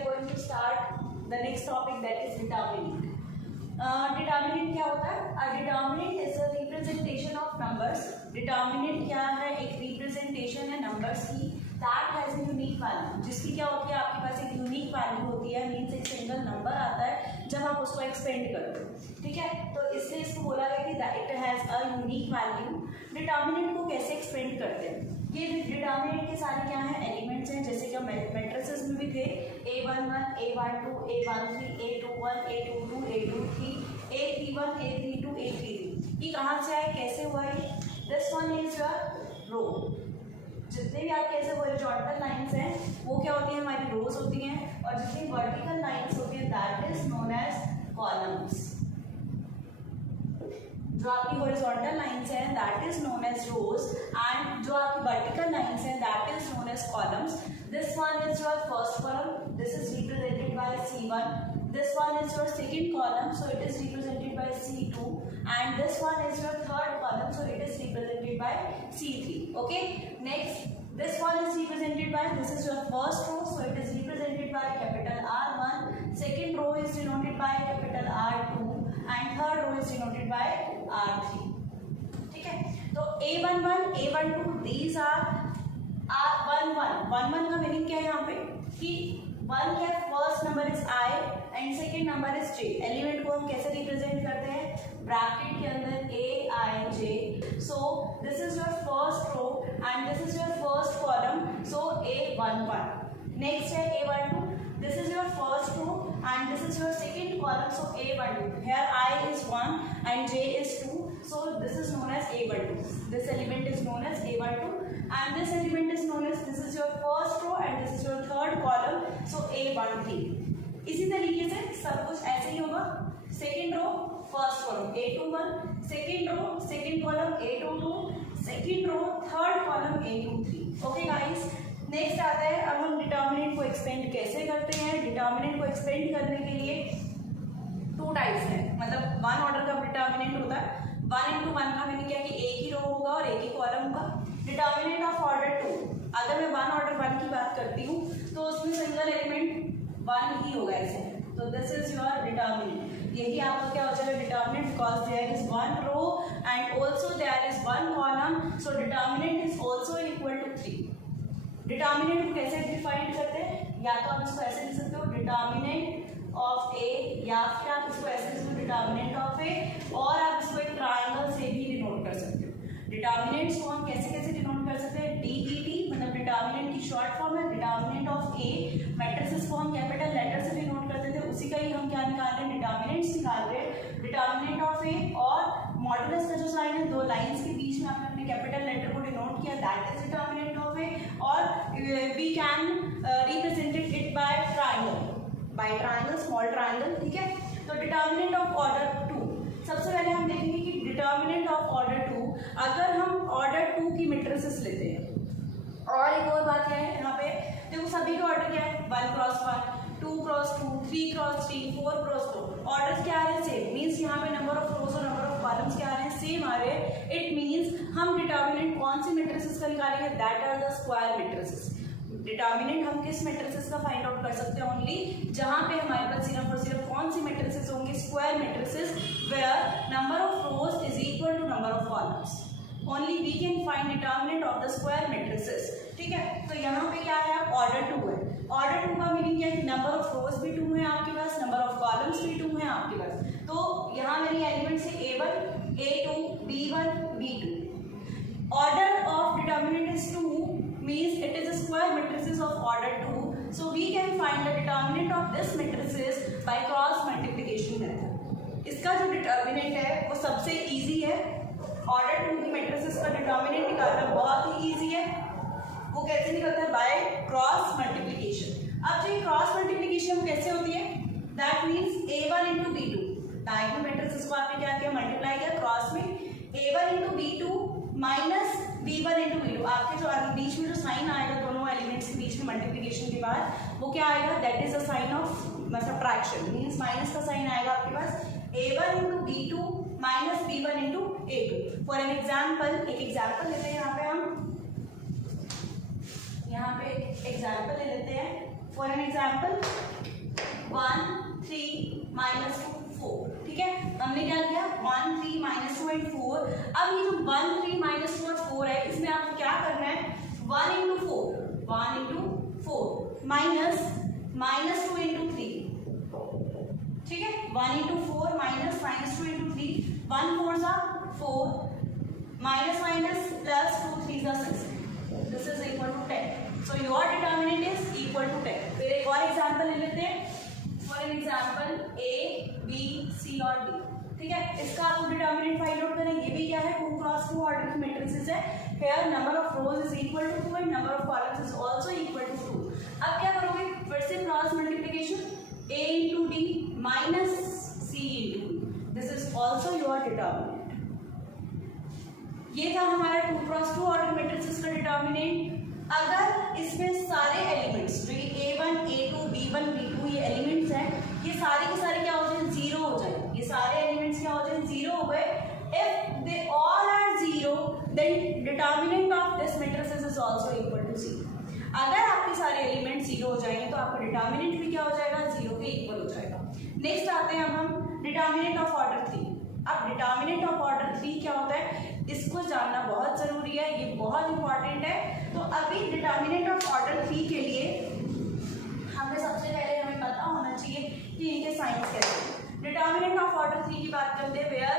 are going to start the next topic, that is determinant. Determinant क्या होता है? Determinant is a representation of numbers. Determinant क्या है? एक रिप्रेजेंटेशन है नंबर्स की that has a unique value, जिसकी क्या होती है, आपके पास एक यूनिक वैल्यू होती है. मीन्स एक सिंगल नंबर आता है जब आप उसको एक्सपेंड करते हो. ठीक है, तो इसलिए इसको बोला गया कि it has a unique value. Determinant को कैसे एक्सपेंड करते हैं? ये डिटर्मिनेंट के सारे क्या हैं? एलिमेंट्स हैं, जैसे कि मैट्रिसेस में भी थे A11, A12, A13, A21, A22, A23, A31, A32, A33. ये कहाँ से आए, कैसे हुआ? ये दिस वन इज योर रो. जितने भी आपके ऐसे हॉरिजॉन्टल लाइंस हैं वो क्या होती हैं? हमारी रोज होती हैं. और जितनी वर्टिकल लाइंस होती हैं that is known as columns. जो आपकी हॉरिजॉन्टल लाइंस हैं that is known as rows, and जो आपकी वर्टिकल लाइंस हैं that is known as columns. This one is your first column, this is represented by C1. This one is your second column, so it is represented by C2, and this one is your third column, so it is represented by C3. Okay, next this one is represented by, this is your first row, so it is represented by capital R1. Second row is denoted by capital R2, and third row is denoted by R3. ठीक है, तो A11, A12 these are R11. 11 का meaning क्या है यहाँ पे कि one क्या, first number is I and second number is J. Element को हम कैसे रिप्रेजेंट करते हैं? ब्रैकेट के अंदर A-I-J. So this is your first row and this is your first column, so A11. Next है A12. This is your first row and this is your second column, so A12. Here I is 1 and J is 2, so this is known as A12. This element is known as A12. And this element is known as, this is your first row and this is your third column, so A13. इसी तरीके से सब कुछ ऐसे ही होगा. Second row first column A21, second row second column A22, second row third column A23. Okay guys, next आता है अब हम डिटर्मिनेंट को एक्सपेंड कैसे करते हैं. डिटर्मिनेंट को एक्सपेंड करने के लिए टू टाइप्स हैं, मतलब वन ऑर्डर का डिटर्मिनेंट होता है. 1 into 1 का मीनिंग क्या है कि एक ही रो होगा और एक ही कॉलम होगा. डिटर्मिनेंट ऑफ ऑर्डर 2, अगर मैं 1 ऑर्डर 1 की बात करती हूँ तो उसमें सिंगल एलिमेंट 1 ही होगा ऐसे. तो दिस इज योर डिटर्मिनेंट. यही आपका क्या हो जाएगा determinant, because there is 1 row and also there is 1 column, so determinant is also equal to 3. Determinant को कैसे डिफाइन करते हैं? या तो आप इसको ऐसे लिख सकते हो डिटर्मिनेंट ऑफ ए, या फिर आप इसको ऐसे लिख सकते हो डिटर्मिनेंट ऑफ ए, और आप इसको एक ट्राइंगल से भी डिनोट कर सकते हो. डिटर्मिनेंट्स को हम कैसे कैसे डिनोट कर सकते हैं? DET, मतलब डिटर्मिनेंट की शॉर्ट फॉर्म है डिटर्मिनेंट ऑफ ए. मैट्रिसेस को हम कैपिटल लेटर से डिनोट करते थे, उसी का ही हम क्या निकाल रहे हैं? डिटर्मिनेंट्स निकाल रहे हैं. डिटर्मिनेंट ऑफ ए और मॉडुलस का जो साइन है, दो लाइंस के बीच में आपने अपने कैपिटल लेटर को डिनोट किया, that is determinant of A. और we can represent it by triangle, small triangle. ठीक है, तो डिटर्मिनेंट ऑफ ऑर्डर 2, सबसे पहले हम देखेंगे कि डिटर्मिनेंट ऑफ ऑर्डर 2, अगर हम ऑर्डर 2 की मैट्रिसेस लेते हैं. और एक और बात क्या है यहाँ पे, देखो सभी का ऑर्डर क्या है? 1 cross 1, 2 cross 2, 3 cross 3, 4 cross 4. Order क्या आ रहे हैं? सेम. मीन्स यहाँ पे नंबर ऑफ रोज और नंबर ऑफ कॉलम्स क्या आ रहे हैं? सेम आ रहे हैं. इट मीन्स हम डिटर्मिनेंट कौन सी मैट्रिसेस का निकालेंगे? That are the square matrices. Determinant हम किस मैट्रिसेस का फाइंड आउट कर सकते हैं? ओनली जहां पे हमारे पास सिर्फ और सिर्फ कौन सी मैट्रिसेस होंगी? Square matrices, where number of rows is equal to number of columns. Only we can find determinant of the square matrices. ठीक है, तो यहाँ पे क्या है? ऑर्डर 2 है. ऑर्डर 2 का मीनिंग क्या है? नंबर ऑफ रोज भी 2 है आपके पास, नंबर ऑफ कॉलम्स भी 2 है आपके पास. तो यहाँ मेरी एलिमेंट्स है A1, A2, B1, B2. Order of determinant is 2, means it is a square matrices of order 2, so we can find the determinant of this matrices by cross multiplication method. इसका जो determinant है वो सबसे easy है. Order 2 की matrices का determinant निकालना बहुत ही इजी है. वो कैसे निकलता है? By cross multiplication. अब जो क्रॉस मल्टीप्लिकेशन कैसे होती है? That means A1 into B2, diagonal matrices को आपने क्या किया? मल्टीप्लाई किया क्रॉस में. A1 into B2 minus B1 into B2. आपके जो बीच में जो साइन आएगा दोनों एलिमेंट्स के बीच में मल्टीप्लिकेशन के बाद, वो क्या आएगा? That is a sign of subtraction. Means minus का साइन आएगा आपके पास. A1 into B2 minus B1 into A2. For an example, एक एग्जाम्पल लेते हैं यहाँ पे हम. यहाँ पे एग्जाम्पल ले लेते हैं. फॉर एन एग्जाम्पल 1 3 माइनस 2 4, ठीक है। हमने क्या किया 1 3 माइनस 2 एंड 4। अब ये जो 1 3 माइनस 2 और 4 है, इसमें आपको क्या करना है 1 इंटू 4 माइनस 2 इंटू 3, ठीक है। 1 इंटू 4 माइनस 2 इंटू 3, 1 4 सा 4 माइनस प्लस 2 3 सा 6, this is equal to 10। So your determinant is equal to 10। फिर एक और एग्जांपल ले लेते हैं। For an example A B C और D, ठीक है। इसका आपको डिटर्मिनेंट फाइंड आउट करना है। ये भी क्या है 2 क्रॉस 2 ऑर्डर की मैट्रिसेस है। Here number of rows is equal to 2 and number of columns is also equal to 2। अब क्या करोगे फिर से cross multiplication, A into D minus C into D, this is also your determinant। ये था हमारा 2 क्रॉस 2 ऑर्डर मैट्रिसेस का determinant. अगर इसमें सारे एलिमेंट्स जो ये A1 A2 B1 B2 ये एलिमेंट्स हैं, ये सारे के सारे क्या हो जाए 0 हो जाए। ये सारे एलिमेंट्स क्या हो जाए 0 हो गए। If they all are 0 then determinant of this matrices is also equal to 0। अगर आपके सारे एलिमेंट 0 हो जाएंगे तो आपका डिटर्मिनेंट भी क्या हो जाएगा 0 के इक्वल हो जाएगा। नेक्स्ट आते हैं अब हम डिटर्मिनेंट ऑफ ऑर्डर 3। अब डिटर्मिनेंट ऑफ ऑर्डर 3 क्या होता है, इसको जानना बहुत जरूरी है, ये बहुत इंपॉर्टेंट है। तो अभी डिटर्मिनेंट ऑफ ऑर्डर 3 के लिए हमें सबसे पहले हमें पता होना चाहिए कि इनके साइंस कैसे हैं। डिटर्मिनेंट ऑफ ऑर्डर 3 की बात करते हैं where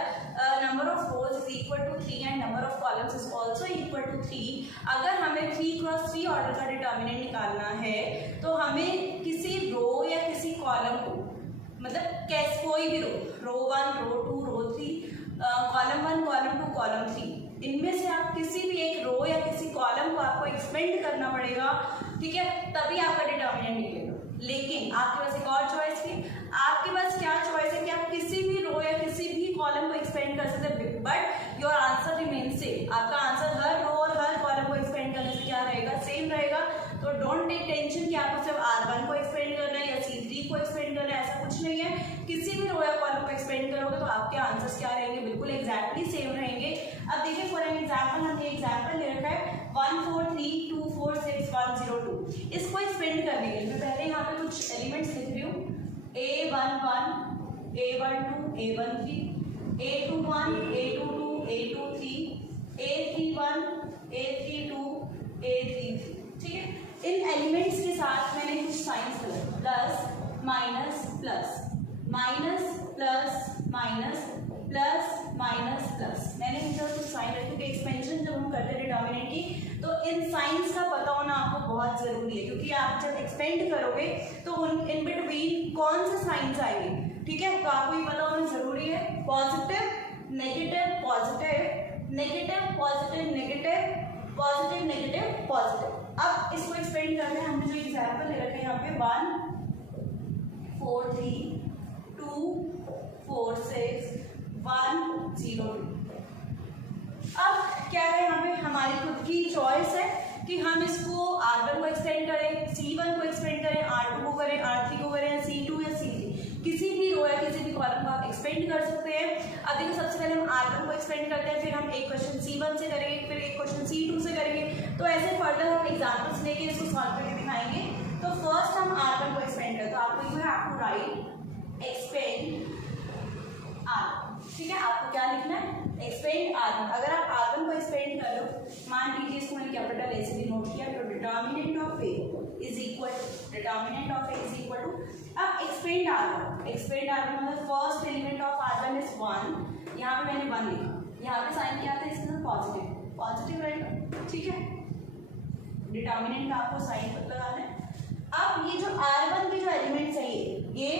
number of rows is equal to 3 and number of columns is also equal to 3। अगर हमें 3 क्रॉस 3 ऑर्डर का डिटर्मिनेंट निकालना है तो हमें किसी रो या किसी कॉलम को, मतलब कैसे कोई भी रो 1 रो 2 रो 3 कॉलम 1 कॉलम 2 कॉलम 3, इनमें से आप किसी भी एक रो या किसी कॉलम को आपको एक्सपेंड करना पड़ेगा, ठीक है, तभी आपका डिटर्मिनेंट निकलेगा। लेकिन आपके पास एक और चॉइस थी। आपके पास क्या चॉइस है कि आप किसी भी रो या किसी भी कॉलम को एक्सपेंड कर सकते हैं, but your answer remain same. आपका आंसर हर रो और हर कॉलम को एक्सपेंड करने से क्या रहेगा सेम रहेगा। तो डोंट टेक टेंशन कि आपको सिर्फ R1 को एक्सपेंड करना है या C3 को एक्सपेंड करना है, ऐसा कुछ नहीं है। किसी भी रो या कॉलम को एक्सपेंड करोगे तो आपके आंसर्स क्या रहेंगे बिल्कुल एग्जैक्टली सेम रहेंगे। अब देखिए फॉर एन एग्जांपल हमने एग्जांपल ले रखा है 1 4 3 2 4 6 1 0 2। इसको एक्सपेंड करने के लिए मैं पहले यहाँ पे कुछ एलिमेंट्स लिख रही हूँ। A11 A12 A13 A21 A22 A23 A31 A32 A33, ठीक है। इन एलिमेंट्स के साथ मैंने कुछ साइंस लगाए, plus minus plus minus plus minus plus minus plus. मैंने इधर कुछ साइन रखे क्योंकि एक्सपेंशन जब हम करते हैं डिटर्मिनेंट की तो इन साइंस का पता होना आपको बहुत जरूरी है, क्योंकि आप जब एक्सपेंड करोगे तो इन बिटवीन कौन से साइंस आएंगे, ठीक है, तो आपको ये पता होना जरूरी है। Positive negative positive negative positive negative positive negative positive. अब इसको एक्सपेंड करते हैं। हमने जो एग्जाम्पल ले रखे हैं यहाँ पे 1 4 3 2 4 6 1 0 2। अब क्या है, हमें हमारी खुद की चॉइस है कि हम इसको R1 को एक्सपेंड करें, C1 को एक्सपेंड करें, R2 को करें, R3 को करें, C2 या C3, किसी भी रो या किसी भी कॉलम को आप एक्सपेंड कर सकते हैं। अब देखिए सबसे पहले हम R1 को एक्सपेंड करते हैं, फिर हम एक क्वेश्चन C1 से करेंगे, फिर एक क्वेश्चन C2 से करेंगे। तो ऐसे फर्दर हम एग्जाम्पल्स लेके इसको सॉल्व करके दिखाएंगे। तो फर्स्ट हम R1 को एक्सपेंड करते हैं, तो आपको you have to write expand R1, ठीक है। आपको क्या लिखना है एक्सपेंड R1। अगर आप R1 को एक्सपेंड कर लो, मान लीजिए इसको मैंने कैपिटल ए से भी नोट किया, तो determinant of A is equal determinant of A is equal to, अब एक्सपेंड R1 मतलब first element of R1 is 1। यहाँ पे मैंने 1 लिखा, यहाँ पे साइन किया था इसके साथ पॉजिटिव रहेगा, ठीक है। डिटर्मिनेंट का आपको साइन लगाना है। अब ये जो R1 के जो एलिमेंट्स है ये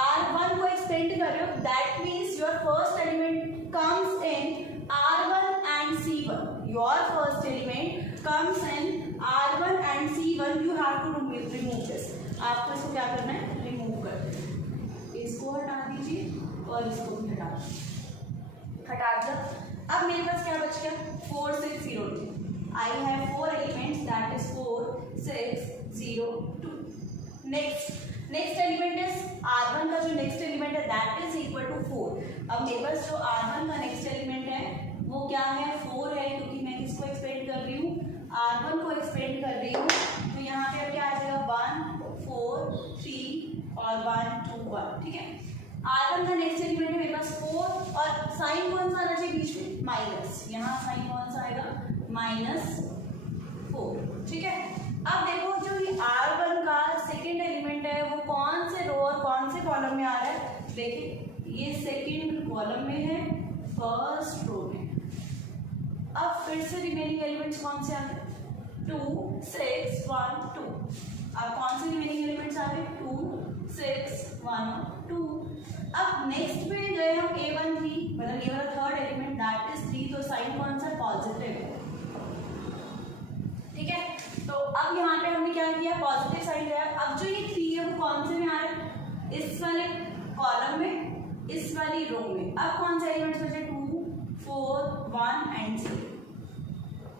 R1 को एक्सपेंड कर रहे हो, that means your first element comes in R1 and C1. Your first element comes in R1 and C1. You have to remove this. आपको इसको क्या करना है रिमूव कर देना। इसको हटा दीजिए और इसको भी हटा दिया। अब मेरे पास क्या बच गया 4 6 0 2। I have 4 elements, that is 4 6 0 2. Next element is R1 का जो नेक्स्ट एलिमेंट है दैट इज इक्वल टू 4। अब मेरे पास जो R1 का नेक्स्ट एलिमेंट है वो क्या है 4 है, क्योंकि मैं किसको एक्सपेंड कर रही हूँ R1 को एक्सपेंड कर रही हूँ। तो यहाँ पे अब क्या आ जाएगा 1 4 3 और 1, ठीक है। R1 का नेक्स्ट एलिमेंट है मेरे पास 4 और साइन कौन सा आना चाहिए बीच में, माइनस, यहाँ साइन कौन सा आएगा, -4, ठीक है। अब देखो जो ये R1 का सेकेंड एलिमेंट है वो कौन से रो और कौन से कॉलम में आ रहा है, देखिए ये सेकेंड कॉलम में है, फर्स्ट रो में। अब फिर से रिमेनिंग एलिमेंट्स कौन से आ गए, 2 6 1 2। अब कौन से रिमेनिंग एलिमेंट्स आ गए, 2 6 1 2। अब नेक्स्ट में गए हम A1 3, मतलब ये वाला थर्ड एलिमेंट दैट इज 3, तो साइन कौन सा पॉजिटिव है, ठीक है। तो अब यहाँ पे हमने क्या किया, पॉजिटिव साइन लिया। अब जो ये 3 है वो कौन से में आ रहा है, इस वाले कॉलम में, इस वाली रो में। अब कौन से एलिमेंट्स बचे, 2 4 1 एंड 0,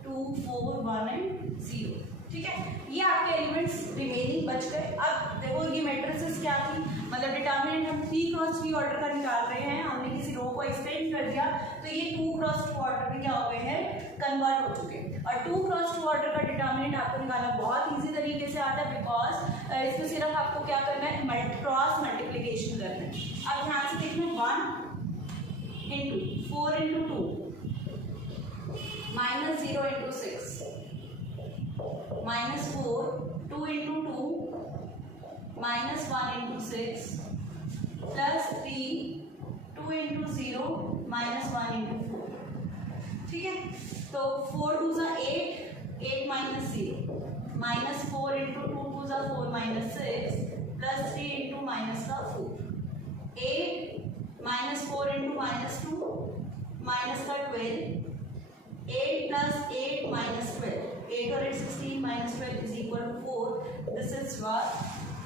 2 4 1 एंड 0, ठीक है। ये आपके एलिमेंट्स रिमेनिंग बच गए। अब देखो ये मैट्रिसेस क्या थी, मतलब डिटर्मिनेंट हम 3 क्रॉस 3 ऑर्डर का निकाल रहे हैं, हमने किसी रो को एक्सटेंड कर दिया तो ये 2 क्रॉस 2 ऑर्डर में क्या हो गए हैं, कन्वर्ट हो चुके हैं। और 2 क्रॉस 2 ऑर्डर का डिटर्मिनेंट आपको निकालना बहुत ईजी तरीके से आता है, बिकॉज इसमें सिर्फ आपको क्या करना है, क्रॉस मल्टीप्लीकेशन करना है। अब ध्यान से देखना, 1 into 4 into 2 -0 into 6 -4 2 into 2 -1 into 6 plus 3 2 into 0 -1 into 4, ठीक है। तो 4 2 ज़ा 8 8 माइनस 0 -4 इंटू 2 2 ज़ा 4 -6 प्लस 3 इंटू माइनस का 4 8 -4 इंटू -2 माइनस का 12 8 प्लस 8 -12 8 और 8 16 -12 is equal to 4. This is what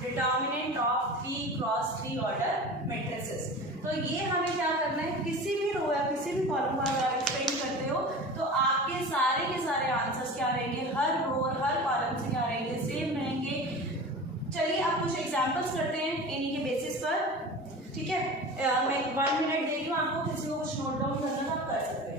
determinant of 3 cross 3 order matrices. तो ये हमें क्या करना है, किसी भी रो या किसी भी कॉलम का अगर एक्सपेंड करते हो तो आपके सारे के सारे आंसर्स क्या रहेंगे, हर रो और हर कॉलम से क्या रहेंगे, सेम रहेंगे। चलिए अब कुछ एग्जांपल्स करते हैं इन्हीं के बेसिस पर, ठीक है। मैं 1 मिनट दे रही हूँ आपको, किसी को कुछ नोट डाउन करना आप कर सकते हैं।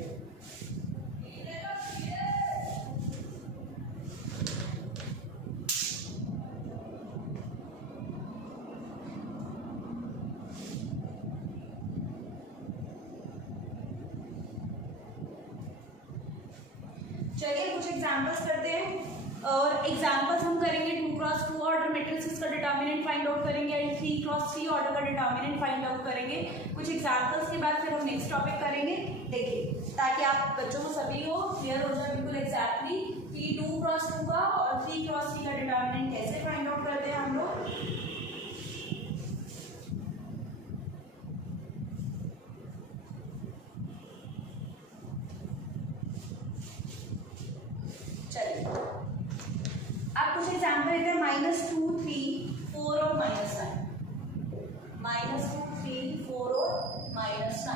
चलिए कुछ एग्जांपल्स करते हैं और एग्जांपल्स हम करेंगे 2 क्रॉस 2 ऑर्डर मैट्रिसेस का डिटर्मिनेंट फाइंड आउट करेंगे एंड 3 क्रॉस 3 ऑर्डर का डिटर्मिनेंट फाइंड आउट करेंगे। कुछ एग्जांपल्स के बाद फिर हम नेक्स्ट टॉपिक करेंगे, देखिए, ताकि आप बच्चों को सभी को क्लियर हो जाए बिल्कुल एग्जैक्टली कि 2 क्रॉस 2 का और 3 क्रॉस 3 का डिटर्मिनेंट कैसे फाइंड आउट करते हैं हम लोग। आप कुछ एग्जाम्पल लेते हैं, -2 3 4 और -9, -2 3 4 और -9।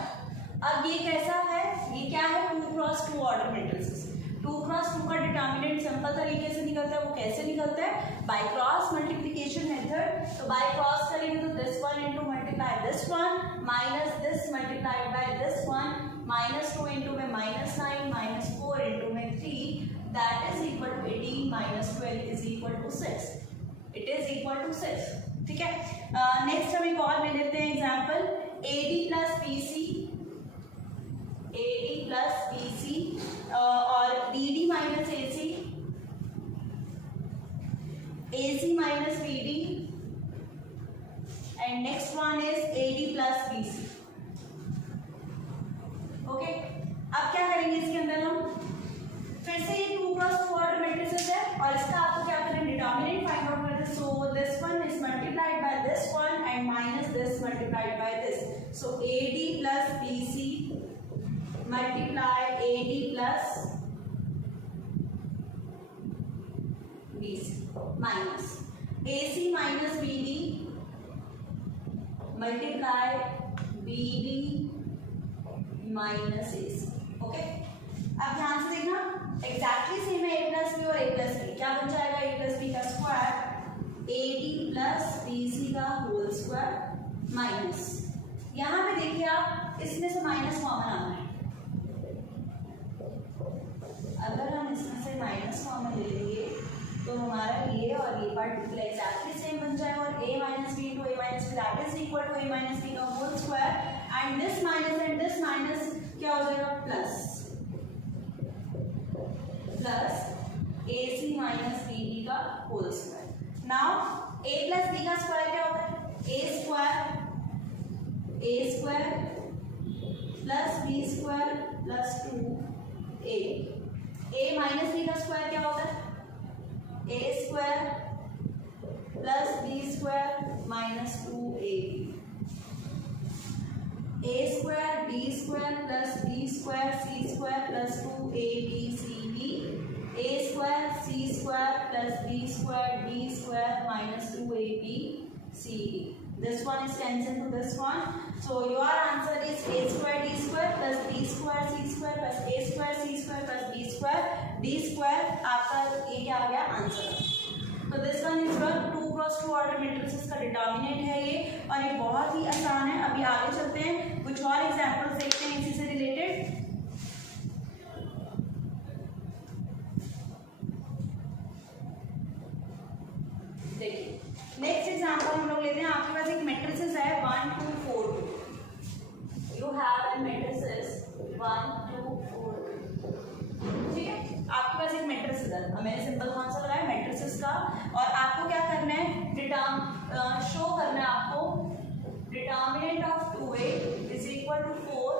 अब ये कैसा है, ये क्या है, 2 क्रॉस 2 ऑर्डर मैट्रिसेस। 2 क्रॉस 2 का डिटर्मिनेंट सिंपल तरीके से निकलता है, वो कैसे निकलता है, बाय क्रॉस मल्टीप्लिकेशन मेथड। तो बाय क्रॉस करेंगे तो this one into multiply this one minus this multiplied by this one, -2 into में -9 -4 इंटू में 3, that is equal to 18 minus 12 is equal to 6. It is equal to 6. ठीक है। Next हम एक और ले लेते हैं एग्जाम्पल, AD प्लस BC और DD minus AC minus BD and next one is AD plus BC। Okay, अब क्या करेंगे इसके अंदर हम, फिर से ये 2 क्रॉस 2 ऑर्डर मैट्रिसेस है और इसका आपको क्या करना है, डिटर्मिनेंट फाइंड आउट करना है। So this one is multiplied by this one and minus this multiplied by this. So AD plus BC multiply AD plus BC minus AC minus BD multiply BD minus AC। Okay, अब ध्यान से देखना, exactly same है A plus B और A plus B, क्या बन जाएगा, A plus B का स्क्वायर AD प्लस BC का होल स्क्वायर माइनस, यहाँ पे देखिए आप इसमें से माइनस कॉमन आना है, अगर हम इसमें से माइनस कॉमन ले लेंगे तो हमारा ये और ये पार्ट बिल्कुल एग्जैक्टली सेम बन जाएगा और A minus b into A minus b that is equal to a minus b का whole square and this minus क्या हो जाएगा प्लस ac माइनस bd का whole square. Now a plus b का square क्या होता है a square plus b square plus 2a minus b का स्क्वायर क्या होता है a square plus b square minus 2ab a square b square plus b square c square plus 2abcd a square c square plus b square d square minus 2abcd। This one is cancelled to this one. So your answer is a square d square plus b square c square plus a square c square plus b square d square आपका ये क्या आ गया answer. तो this one is your 2 cross 2 order matrices का determinant है ये और ये बहुत ही आसान है। अभी आगे चलते हैं कुछ और एग्जांपल्स देखते हैं इसी से रिलेटेड। देखिए नेक्स्ट एग्जांपल हम लोग लेते हैं। आपके पास एक मैट्रिसेस है 1 2 4 2। You have a matrices 1 2 4 2। ठीक है आपके पास एक मैट्रिसेस है। मैंने सिंपल कौन सा लगाया मैट्रिसेस का और आपको क्या करना है शो करना है आपको determinant of 2a is equal to 4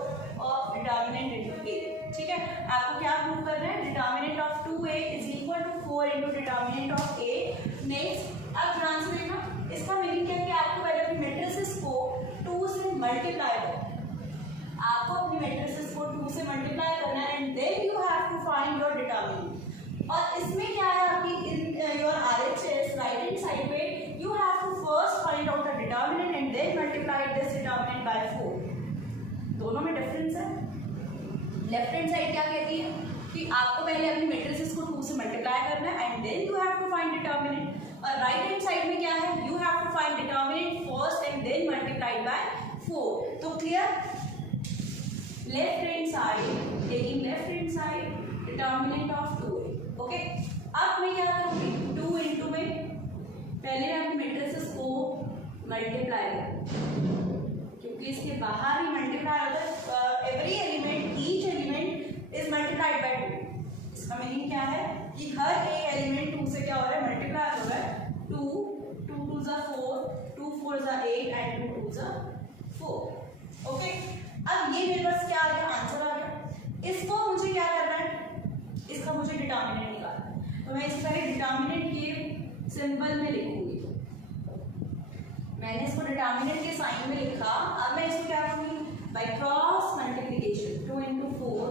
of determinant into a। ठीक है आपको क्या प्रूव करना है determinant of 2a is equal to 4 into determinant of a। Next अब ध्यान से देखना इसका मीनिंग क्या है कि आपको पहले अपनी मैट्रिसेस को 2 से मल्टीप्लाई करना है। आपको अपनी मैट्रिसेस को 2 से मल्टीप्लाई करना है and then you have to find your determinant. और इसमें क्या है आपकी in your R H S right hand side पे you have to first find out the determinant and then multiply this determinant by 4। दोनों में डिफरेंस है। लेफ्ट हैंड साइड क्या कहती है कि आपको पहले अपनी मैट्रिसेस को 2 से मल्टीप्लाई करना है and then you have to find determinant. और राइट हैंड साइड में क्या है you have to find determinant first and then multiplied by 4। तो clear left hand side taking left hand side determinant of 2a। Okay अब मैं क्या करूंगी 2 into में पहले मैं अपनी मैट्रिसेस को मल्टीप्लाई करूंगी क्योंकि इसके बाहर ही मल्टीप्लाई होता है। Every element each element is multiplied by 2। इसका मीनिंग क्या है कि हर एक एलिमेंट 2 से क्या हो रहा है मल्टीप्लाई हो रहा है। 2 2 2 जा 4 2 4 जा 8 एंड 2 2 जा 4। ओके अब ये मेरे पास क्या आ गया आंसर आ गया। इसको मुझे क्या करना है इसका मुझे डिटर्मिनेंट निकालना है। तो मैं इसके पहले डिटर्मिनेंट के सिंबल में लिखूंगी। मैंने इसको डिटर्मिनेंट के साइन में लिखा। अब मैं इसको क्या करूंगी by cross multiplication 2 into 4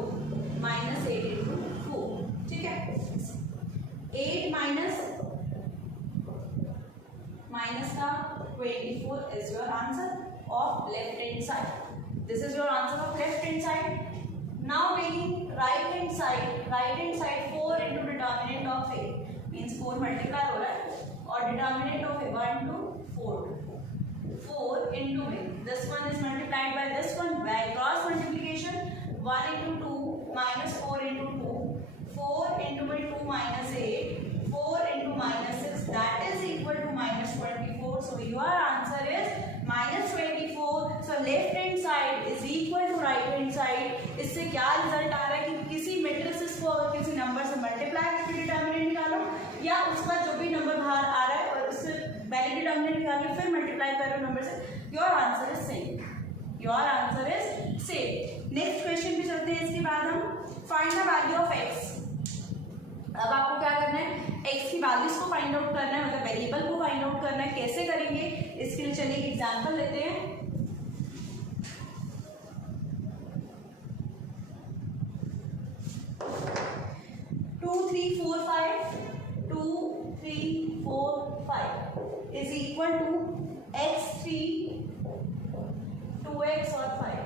minus 8 into 4। ठीक है 8 माइनस का 24 is your answer of left hand side. This is your answer of left hand side. Now taking right hand side 4 into determinant of a means 4 multiply हो रहा है और determinant of a 1 to 4 into a this one is multiplied by this one by cross multiplication 1 into 2 minus 4 into 2 4 into 2 minus 8 4 into minus 6 that is equal to minus 24। so your answer is minus 24। so left hand side is equal to right hand side। इससे क्या result आ रहा है कि किसी matrices को अगर किसी number से मल्टीप्लाई करके डिटर्मिनेंट निकालो या उसका जो भी नंबर बाहर आ रहा है और उससे पहले डिटर्मिनेंट निकाल के फिर मल्टीप्लाई करो नंबर से your answer is same. Your answer is same. Next question पे चलते हैं। इसके बाद हम find the value of x। अब आपको क्या करना है x की वैल्यूज को फाइंड आउट करना है मतलब वेरिएबल को फाइंड आउट करना है। कैसे करेंगे इसके लिए चलिए एक एग्जांपल लेते हैं। 2 3 4 5 2 3 4 5 is equal to x3 2x or 5.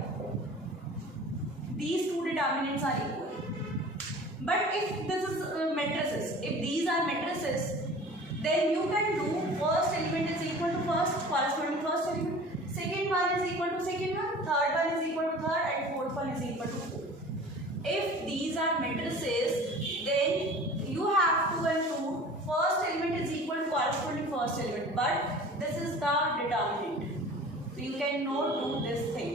These two determinants are equal. But if this is matrices, if these are matrices, then you can do first element is equal to first corresponding first element, second one is equal to second one, third one is equal to third, and fourth one is equal to fourth. If these are matrices, then you have to include first element is equal to corresponding first element, but this is the determinant. तो you can note do this thing.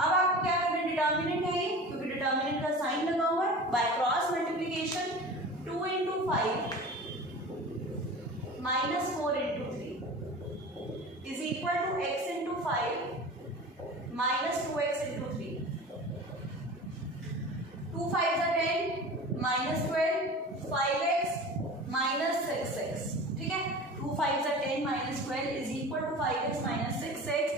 अब आपको क्या करना है, determinant है ये, क्योंकि determinant का साइन लगा हुआ है, by cross multiplication 2 into 5 minus 4 into 3 is equal to x into 5 minus 2x into 3. 2 5s are 10 minus 12 5x minus 6x. ठीक है, 2 5s are 10 minus 12 is equal to 5x minus 6x.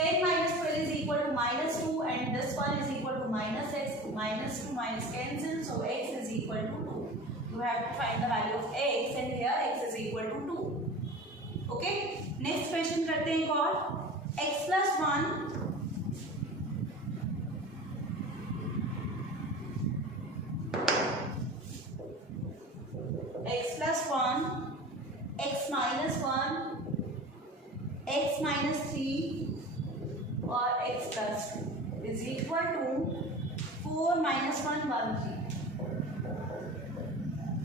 10 minus 12 is equal to minus 2 and this one is equal to minus x. Minus 2 minus cancel, so x is equal to 2. You have to find the value of x and here x is equal to 2. Okay, next question करते हैं एक और, x plus 1 x plus 1 x minus 1 x minus 3 और x plus 2 is equal to 4 minus 1 1 3.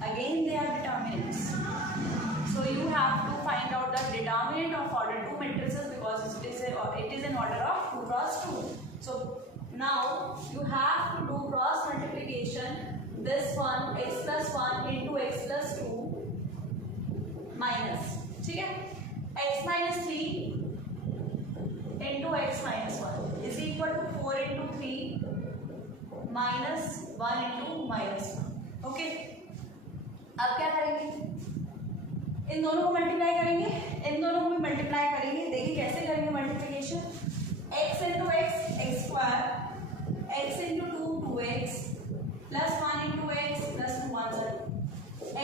Again they are determinants, so you have to find out the determinant of order 2 matrices because it is in order of 2 cross 2. So now you have to do cross multiplication, this one x plus 1 into x plus 2 minus, ठीक है, x minus 3 into x minus 1 is equal to 4 into 3 minus 1 into minus 1. Okay, अब क्या करेंगे, इन दोनों को multiply करेंगे, इन दोनों को भी मल्टीप्लाई करेंगे। देखिए कैसे करेंगे multiplication, x into x x square, x into 2 2x plus 1 into x plus 2 1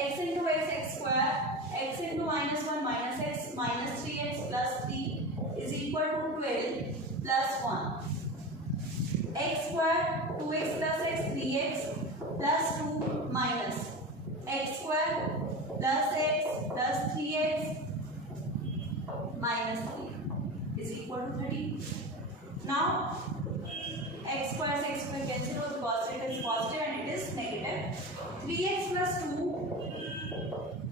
x into x x square, x into minus 1 minus x minus 3x plus 3 is equal to 12 plus 1 x square 2x plus x 3x plus 2 minus x square plus x plus 3x minus 3 is equal to 30. Now x square से x square cancel हो, because it is positive and it is negative. 3x plus 2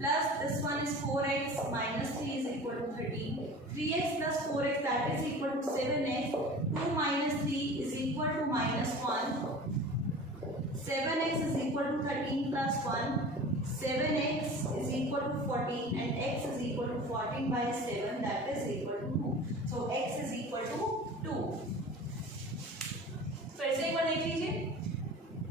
plus this one is 4x minus 3 is equal to 30. 3x plus 4x that is equal to 7x. 2 minus 3 is equal to minus 1. 7x is equal to 13 plus 1. 7x is equal to 14 and x is equal to 14 by 7, that is equal to 2. So x is equal to 2. फिर से एक बार देख लीजिए,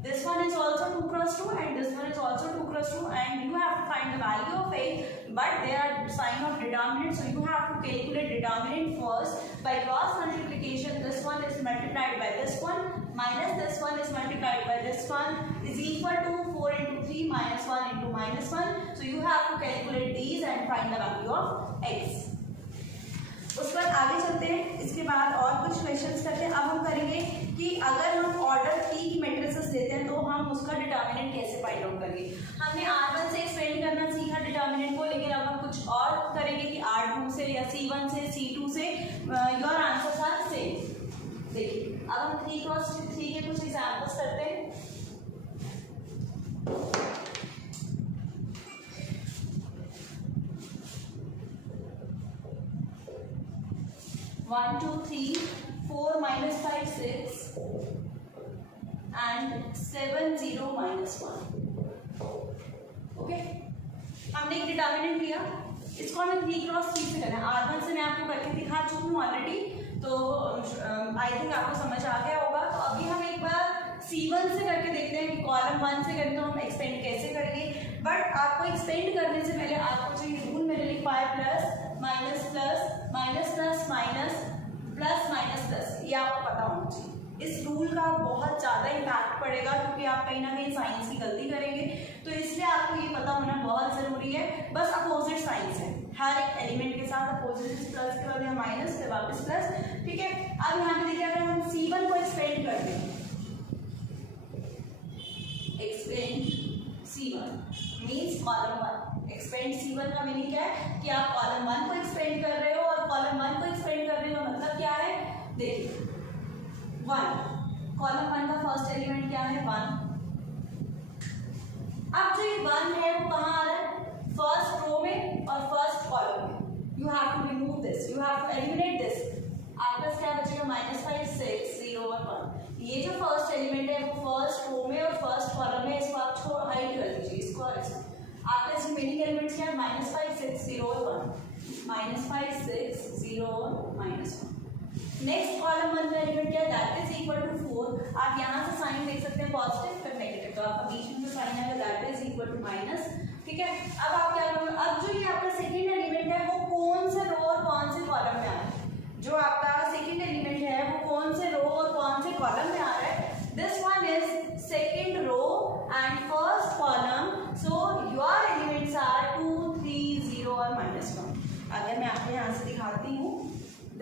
this one is also 2 cross 2 and this one is also 2 cross 2 and you have to find the value of x, but they are sign of determinant, so you have to calculate determinant first. By cross multiplication, this one is multiplied by this one minus this one is multiplied by this one is equal to 4 into 3 minus 1 into minus 1. So you have to calculate these and find the value of x. उसके बाद आगे चलते हैं, इसके बाद और कुछ questions करते हैं। अब हम करेंगे कि अगर हम ऑर्डर टी की मैट्रिसेस देते हैं तो हम उसका डिटर्मिनेंट कैसे फाइंड आउट करेंगे। हमने R1 से एक्सपेंड करना सीखा डिटर्मिनेंट को, लेकिन अब हम कुछ और करेंगे कि R2 से या C1 से C2 से। Your answers are same. देखिए अब हम 3 क्रॉस 3 के कुछ एग्जाम्पल्स करते हैं। 1 2 3 4 minus 5 6 and 7 0 minus 1. ओके, हमने एक डिटर्मिनेंट लिया, इसको हमें 3 क्रॉस 3 से करना है। R1 से मैं आपको करके दिखा चुकी हूँ ऑलरेडी, तो आई थिंक आपको समझ आ गया होगा। तो अभी हम एक बार C1 से करके देखते हैं कि कॉलम 1 से करें तो हम एक्सपेंड कैसे करेंगे। बट आपको एक्सपेंड करने से पहले आपको जो ये रूल मैंने लिखा है plus minus plus minus plus minus plus minus plus, ये आपको पता होना चाहिए। इस रूल का बहुत ज़्यादा इम्पैक्ट पड़ेगा क्योंकि आप कहीं ना कहीं साइंस की गलती करेंगे, तो इसलिए आपको ये पता होना बहुत ज़रूरी है। बस अपोजिट साइंस है, हर एक एलिमेंट के साथ अपोजिट प्लस के बाद यहाँ माइनस फिर वापस प्लस, ठीक है। अब यहाँ पे देखिए अगर हम C1 को एक्सपेंड करते हैं, expand C1 means column 1। Expand C1 का मीनिंग क्या है कि आप कॉलम 1 को एक्सपेंड कर रहे हो, और कॉलम 1 को एक्सपेंड करने का मतलब क्या है, देखिए 1, कॉलम 1 का फर्स्ट एलिमेंट क्या है 1। अब जो ये 1 है वो कहाँ आ रहा है, फर्स्ट रो में और फर्स्ट कॉलम में। You have to remove this, you have to eliminate this. ये जो फर्स्ट एलिमेंट है वो फर्स्ट रो में और फर्स्ट कॉलम में, इसको आप छोड़ हाइड कर दीजिए, इसको और इसको। आपके इसमें रिमेनिंग एलिमेंट्स क्या है, -5 6 0 और 1, -5 6 0 और -1। नेक्स्ट कॉलम 1 का एलिमेंट क्या है, दैट इज इक्वल टू 4। आप यहाँ से साइन देख सकते हैं पॉजिटिव फिर नेगेटिव, तो आपका बीच में जो साइन आएगा that is equal to minus. ठीक है, अब आप क्या करोगे, अब जो ये आपका सेकंड एलिमेंट है वो कौन से रो और कौन से कॉलम में आ रहा है, जो आपका सेकंड एलिमेंट है वो कौन से रो और कौन से कॉलम में आ रहा है, this one is second row and first column, so your elements are 2 3 0 और -1। अगर मैं आपको यहाँ से दिखाती हूँ,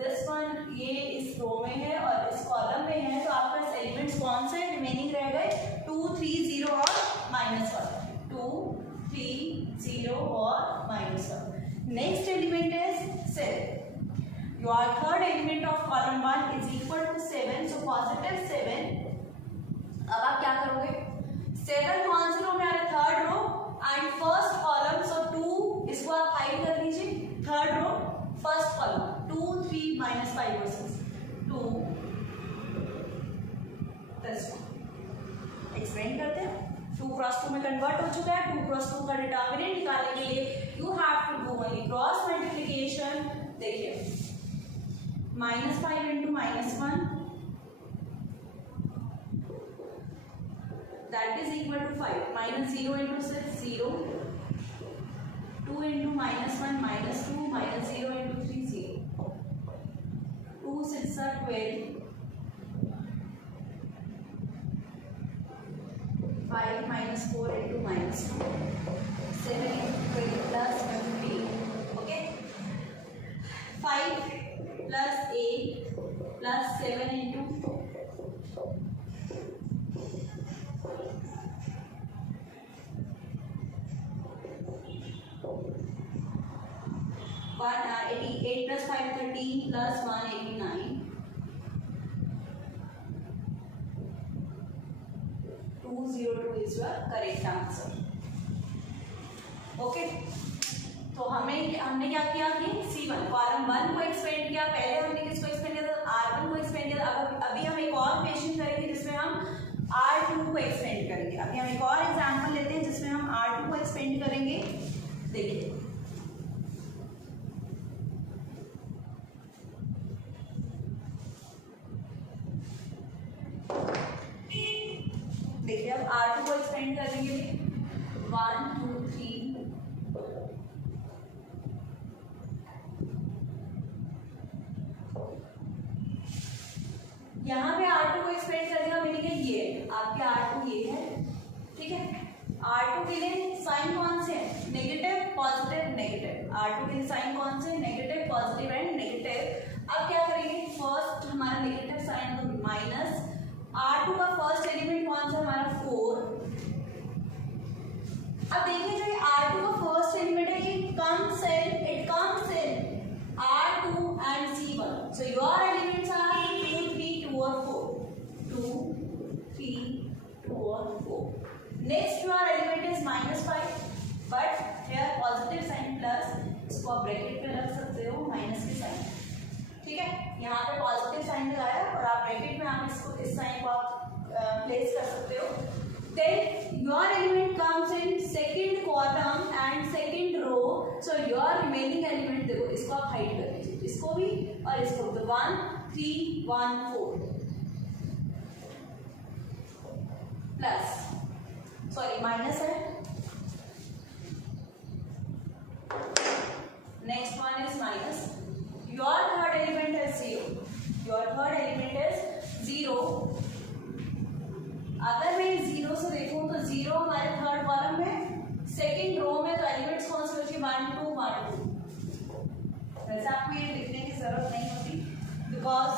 दिस वन ये इस रो में है और इस कॉलम में है, तो आपका एलिमेंट्स कौन से रिमेनिंग रह गए, 2 3 0 और -1, 2 3 0 और -1। Next element is 7। Your third element of column 1 is equal to 7, so positive 7। अब आप क्या करोगे, 7 कौन से रो में आ रहा है, third row and first column, so 2 इसको आप हाइड कर दीजिए, third row first column 2 3 -5 versus 2 plus 1। Explain करते हैं, 2 क्रॉस 2 में कन्वर्ट हो चुका है। 2 क्रॉस 2 का डिटर्मिनेंट निकालने के लिए you have to do only cross multiplication. देखिए -5 into -1 that is equal to 5, -0 into 6 0, 2 into -1 -2, -0 into 3 0, 2 6 are 12, 5 -4 into -2, 7 into 12 plus 15, okay, 5 plus 8 plus 7 into 8 plus 5 13 plus 1 89, 202 is your correct answer। Okay, तो हमने क्या किया कि C1 column 1 को expand किया, पहले हमने किसको एक्सपेंड किया था, R1 को एक्सपेंड किया था। अभी हम एक और क्वेश्चन करेंगे जिसमें हम R2 को एक्सपेंड करेंगे। अभी हम एक और एग्जांपल लेते हैं जिसमें हम R2 को एक्सपेंड करेंगे। देखिए अब R2 को एक्सपेंड करेंगे, 1 2 3 यहाँ पे R2 को एक्सपेंड करने का मीनिंग है ये आपके R2 ये है। ठीक है, R2 के लिए साइन कौन से है, नेगेटिव पॉजिटिव नेगेटिव। R2 के लिए साइन कौन से, नेगेटिव पॉजिटिव एंड नेगेटिव। अब क्या करेंगे, फर्स्ट हमारा नेगेटिव साइन तो माइनस, R2 का फर्स्ट एलिमेंट कौन सा हमारा 4। अब देखिए जो ये R2 का फर्स्ट एलिमेंट है ये comes in R2 and C1, so your elements are 2 3 2 और 4, 2 3 2 और 4। next your element is -5, but here positive sign plus, इसको आप ब्रैकेट में रख सकते हो माइनस के साइन। ठीक है, यहाँ पे पॉजिटिव साइन लगाया और आप ब्रैकेट में आप इसको इस साइन को आप प्लेस कर सकते हो। then your element comes in second column and second row, so your remaining element देखो इसको आप हाइड कर दीजिए, इसको भी और इसको भी, 1 3 1 4 प्लस सॉरी माइनस है। Next one is minus, your third element है 0, योर थर्ड एलिमेंट इज 0। अगर मैं 0 से देखूं तो 0 हमारे थर्ड कॉलम में, सेकंड रो में, तो एलिमेंट्स कौन से बचे, 1 2 1 2। वैसे आपको ये लिखने की जरूरत नहीं होती, because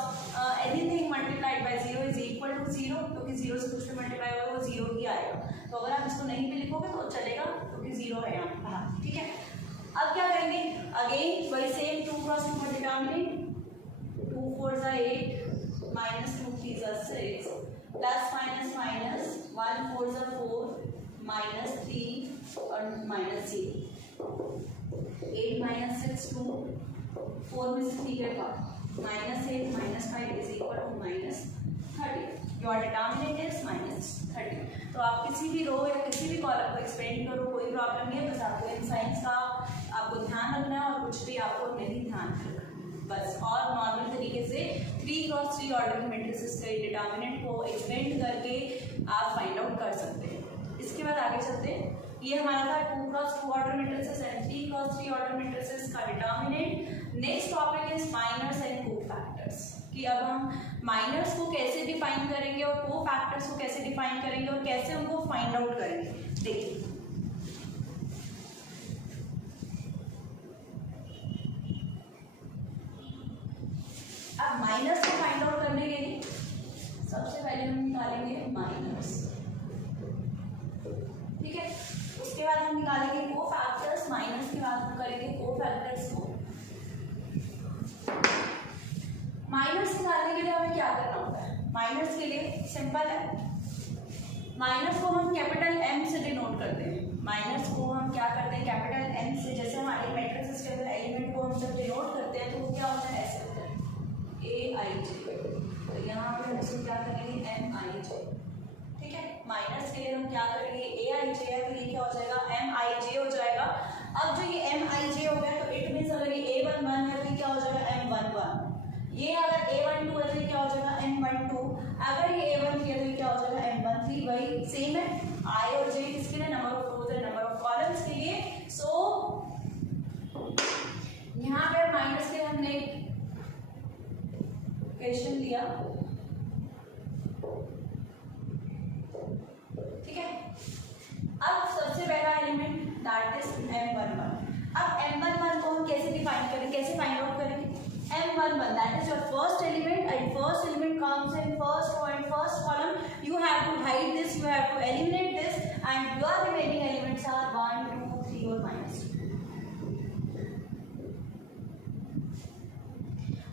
anything multiplied by 0 is equal to 0, क्योंकि 0 से कुछ भी मल्टीप्लाई होगा वो 0 ही आएगा। तो अगर आप इसको नहीं भी लिखोगे तो चलेगा, क्योंकि 0 है यहाँ पर। ठीक है, अब क्या करेंगे, अगेन वही सेम 2 क्रॉस 2 का डिटर्मिनेंट, 2 4 8 -2 3 6 प्लस माइनस माइनस 1 4 4 -3 और -0, 8 6 2, 4 में से 3 का -8 -5 is equal to -13। 30, your determinant is -30। तो आप किसी भी रो या किसी भी कॉलम को एक्सपेंड करो, कोई प्रॉब्लम नहीं है, बस आपको इन साइंस का आपको ध्यान रखना है और कुछ भी आपको नहीं ध्यान रखना बस। और नॉर्मल तरीके से 3x3 ऑर्डर की मैट्रिसेस के डिटर्मिनेंट को एक्सपेंड करके आप फाइंड आउट कर सकते हैं। इसके बाद आगे चलते हैं। ये हमारा था 2x2 order matrices and 3x3 order matrices का determinant. Next topic is minors and cofactors, कि अब हम माइनर्स को कैसे डिफाइन करेंगे और कोफैक्टर्स को कैसे डिफाइन करेंगे और कैसे उनको फाइंड आउट करेंगे। देखिए अब माइनस को फाइंड आउट करने के लिए सबसे पहले हम निकालेंगे माइनस, ठीक है। उसके बाद हम निकालेंगे कोफैक्टर्स, माइनस के बाद हम करेंगे कोफैक्टर्स को। माइनस निकालने के लिए हमें क्या करना होता है? माइनस के लिए सिंपल है, माइनस को हम कैपिटल M से डिनोट करते हैं। माइनस को हम क्या करते हैं? कैपिटल M से। जैसे हमारे मैट्रिसेस के अंदर एलिमेंट को हम जब डिनोट करते हैं तो क्या होता है? ऐसे होता है AIJ। तो यहाँ पे हम इसको क्या करेंगे? MIJ, ठीक है। माइनस के लिए हम क्या करेंगे? AIJ है तो ये क्या हो जाएगा? MIJ हो जाएगा। अब जो ये MIJ हो गया तो इट मीन्स अगर ये A11 है तो ये क्या हो जाएगा? M11। ये अगर A12 है तो ये क्या हो जाएगा? M12। अगर ये A13 है तो ये क्या हो जाएगा? M13। वही सेम है। I और J किसके लिए? नंबर ऑफ रोज है, नंबर ऑफ कॉलम्स के लिए। सो यहाँ पे माइनस के हमने क्वेश्चन लिया, ठीक है। अब सबसे पहला एलिमेंट दैट इज M11। अब M11 को हम कैसे डिफाइन करें, कैसे फाइंड आउट करेंगे? M11 that is your first element and first element comes in first row and first column. You have to hide this, you have to eliminate this and your remaining elements are 1, 2, 3 or -2.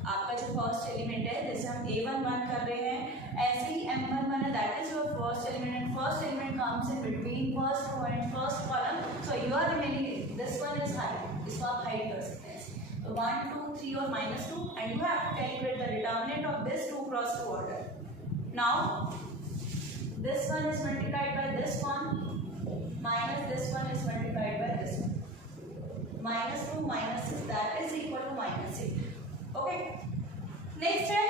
आपका जो first element है जैसे हम A11 कर रहे हैं ऐसे ही M11 है that is your first element and first element comes in between first row and first column. So you are remaining this one is hide, इसको आप हाइड कर सकते हैं। 1, 2, 3 or -2 and you have to calculate the determinant of this 2x2 order. Now this one is multiplied by this one minus this one is multiplied by this one. -2 -6 that is equal to -8. Okay. Next है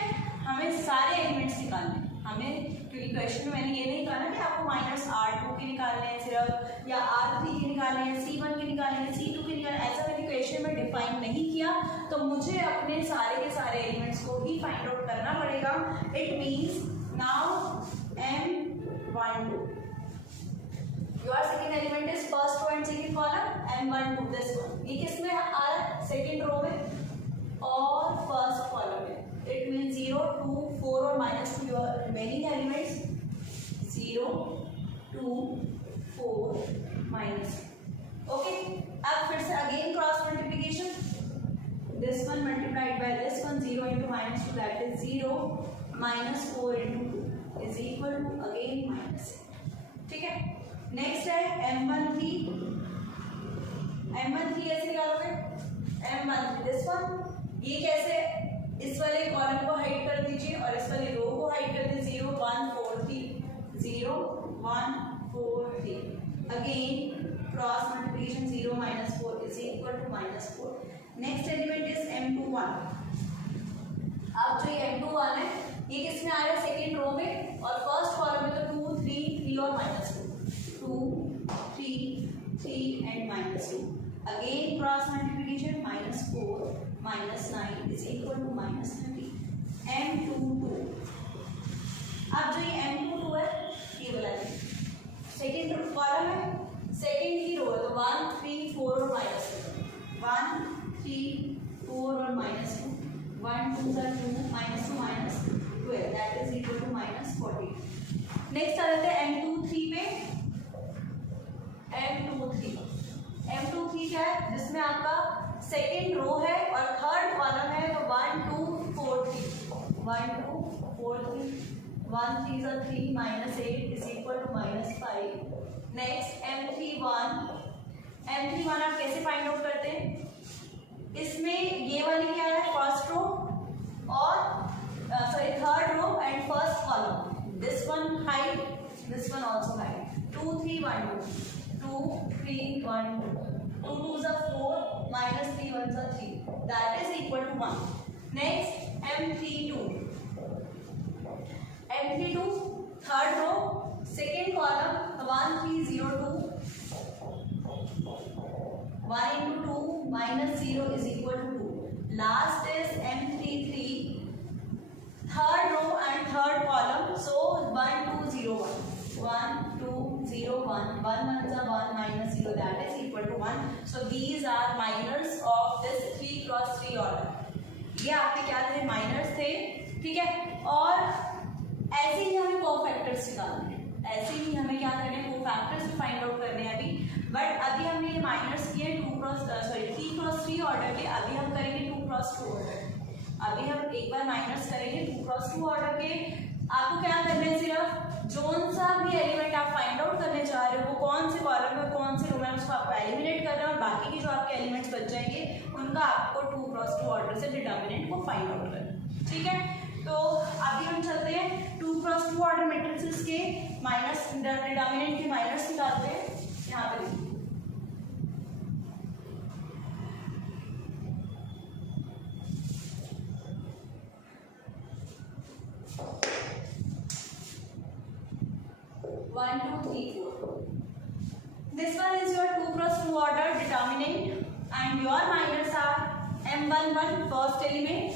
हमें सारे elements निकालने। हमें क्योंकि question में मैंने ये नहीं कहा ना कि आपको -R2 के निकालने हैं सिर्फ या R3 के निकालने हैं, C1 के निकालने हैं, C2 के निकालने हैं, ऐसा मैंने क्वेश्चन में डिफाइन नहीं किया। तो मुझे अपने सारे के सारे एलिमेंट्स को ही फाइंड आउट करना पड़ेगा। It means now M12 your second element is first row and second column, M12 this one. ये किस में आ रहा है? सेकेंड रो में और फर्स्ट कॉलम में। इट मीन्स 0, 2, 4 और -2 योर रिमेनिंग एलिमेंट्स 0, 2, 4, -2। ओके। अब फिर से again cross multiplication, this one multiplied by this one, 0 into -2 that is 0, -4 into 2 is equal to again -8, ठीक है। नेक्स्ट है M13। M13 कैसे निकालोगे? M13 दिस वन, ये कैसे? इस वाले कॉलम को हाइड कर दीजिए और इस वाले रो को हाइड कर दीजिए। 0, 1, 4, 3, 0, 1, 4, 3। Again cross multiplication 0 -4 is equal to -4। Next element is M21। अब जो ये M21 है ये किसमें आ रहा है? सेकेंड रो में और फर्स्ट कॉलम में। तो 2, 3, 3 और -2, 2, 3, 3 and -2। Again cross multiplication -4 -9 is equal to -30। M22। अब जो ये M22 है ये वाला सेकेंड कॉलम है, सेकेंड ही रो है। तो 1, 3, 4 और -2, 1, 3, 4 और -2, 1, 2 2, -12 that is equal to -40। Next आ जाते हैं M23 पे। M23 क्या है? जिसमें आपका सेकेंड रो है और थर्ड कॉलम है। तो 1, 2, 4, 3, 1, 2, 4, 3, 1, 3 are 3, -8 is equal to -5। Next M31। M31 आप कैसे फाइंड आउट करते हैं? इसमें ये वाली क्या है? फर्स्ट रो और third row and first column. This one height, this one also height. 2 3 1 2 2 3 1 2 2s are 4 minus 3 1s are 3. That is equal to 1. Next M32. M32 third row, second column 1 3 0 2. 1 into 2 minus 0 is equal to 2. Last is M33, third row and third column. So 1 2 0 1. 1 2 0 1. 1 1 is 1 minus 0, that is equal to 1. So these are minors of this 3 cross 3 order. ये आपके क्या थे? Miners थे, ठीक है। और ऐसे ही हमें कोफैक्टर्स निकालने हैं, ऐसे ही हमें क्या करने हैं? कोफैक्टर्स भी फाइंड आउट करने हैं अभी। बट अभी हमने ये माइनर्स किए 3 क्रॉस 3 ऑर्डर के, अभी हम करेंगे 2 क्रॉस 2 ऑर्डर। अभी हम एक बार माइनर्स करेंगे 2 क्रॉस 2 ऑर्डर के। आपको क्या करना है? सिर्फ जोन सा भी एलिमेंट आप फाइंड आउट करने चाह रहे हो, वो कौन से कॉलम में कौन से रो में उसको आपको एलिमिनेट करना है, और बाकी के जो आपके एलिमेंट्स बच जाएंगे उनका आपको 2 क्रॉस 2 ऑर्डर से डिटर्मिनेंट को फाइंड आउट करना, ठीक है। तो अभी हम चलते हैं 2 क्रॉस 2 ऑर्डर मैट्रिसेस के माइनस डिटर्मिनेंट के माइनस निकालते हैं। यहाँ पे देखिए 1 2 3 4. This one is your 2 cross 2 order determinant and your minors are M11 first element